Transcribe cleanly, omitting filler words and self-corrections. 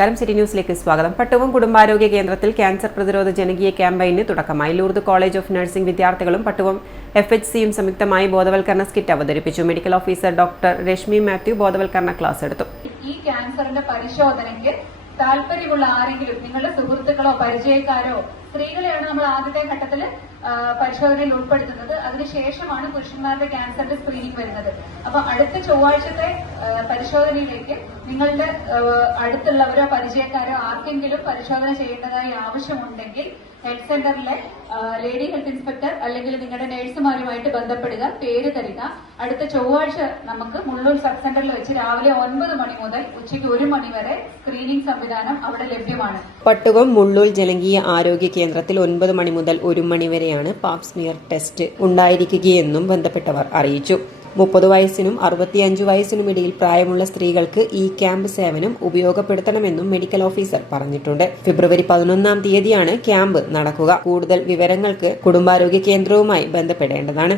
നമസ്കാരം, സിറ്റി ന്യൂസിലേക്ക് സ്വാഗതം. പട്ടുവം കുടുംബാരോഗ്യ കേന്ദ്രത്തിൽ ക്യാൻസർ പ്രതിരോധ ജനകീയ ക്യാമ്പയിന് തുടക്കമായി. ലൂർദ് കോളേജ് ഓഫ് നഴ്സിംഗ് വിദ്യാർത്ഥികളും പട്ടുവം FHCയും സംയുക്തമായി ബോധവൽക്കരണ സ്കിറ്റ് അവതരിപ്പിച്ചു. Medical officer doctor Reshmi Mathew ബോധവൽക്കരണ ക്ലാസ് എടുത്തു. ഈ ക്യാൻസറിന്റെ പരിശോധനയ്ക്ക് താല്പര്യമുള്ള ആരെങ്കിലും, നിങ്ങളുടെ സുഹൃത്തുക്കളോ പരിചയക്കാരോ, സ്ത്രീകളെയാണ് നമ്മൾ ആദ്യത്തെ ഘട്ടത്തിൽ പരിശോധനയിൽ ഉൾപ്പെടുത്തുന്നത്. അതിനുശേഷമാണ് പുരുഷന്മാരുടെ ക്യാൻസറിന്റെ സ്ക്രീനിംഗ് വരുന്നത്. അപ്പൊ അടുത്ത ചൊവ്വാഴ്ചത്തെ പരിശോധനയിലേക്ക് നിങ്ങളുടെ അടുത്തുള്ളവരോ പരിചയക്കാരോ ആർക്കെങ്കിലും പരിശോധന ചെയ്യേണ്ടതായി ആവശ്യമുണ്ടെങ്കിൽ ഹെൽത്ത് സെന്ററിലെ ലേഡി ഹെൽത്ത് ഇൻസ്പെക്ടർ അല്ലെങ്കിൽ നിങ്ങളുടെ നഴ്സുമാരുമായിട്ട് ബന്ധപ്പെടുക, പേര് തരിക. അടുത്ത ചൊവ്വാഴ്ച നമുക്ക് മുള്ളൂർ സബ് സെന്ററിൽ വെച്ച് രാവിലെ 9 മണി മുതൽ ഉച്ചയ്ക്ക് 1 മണി വരെ സ്ക്രീനിംഗ് സംവിധാനം അവിടെ ലഭ്യമാണ്. പട്ടുവം മുള്ളൂർ ജനകീയ ആരോഗ്യ കേന്ദ്രത്തിൽ 9 മണി മുതൽ 1 മണി വരെയാണ് പാപ്സ്മിയർ ടെസ്റ്റ് ഉണ്ടായിരിക്കുകയെന്നും ബന്ധപ്പെട്ടവർ അറിയിച്ചു. 30 വയസ്സിനും 65 വയസ്സിനും ഇടയിൽ പ്രായമുള്ള സ്ത്രീകൾക്ക് ഈ ക്യാമ്പ് സേവനം ഉപയോഗപ്പെടുത്തണമെന്നും മെഡിക്കൽ ഓഫീസർ പറഞ്ഞിട്ടുണ്ട്. ഫെബ്രുവരി 11-ാം തീയതിയാണ് ക്യാമ്പ് നടക്കുക. കൂടുതൽ വിവരങ്ങൾക്ക് കുടുംബാരോഗ്യ കേന്ദ്രവുമായി ബന്ധപ്പെടേണ്ടതാണ്.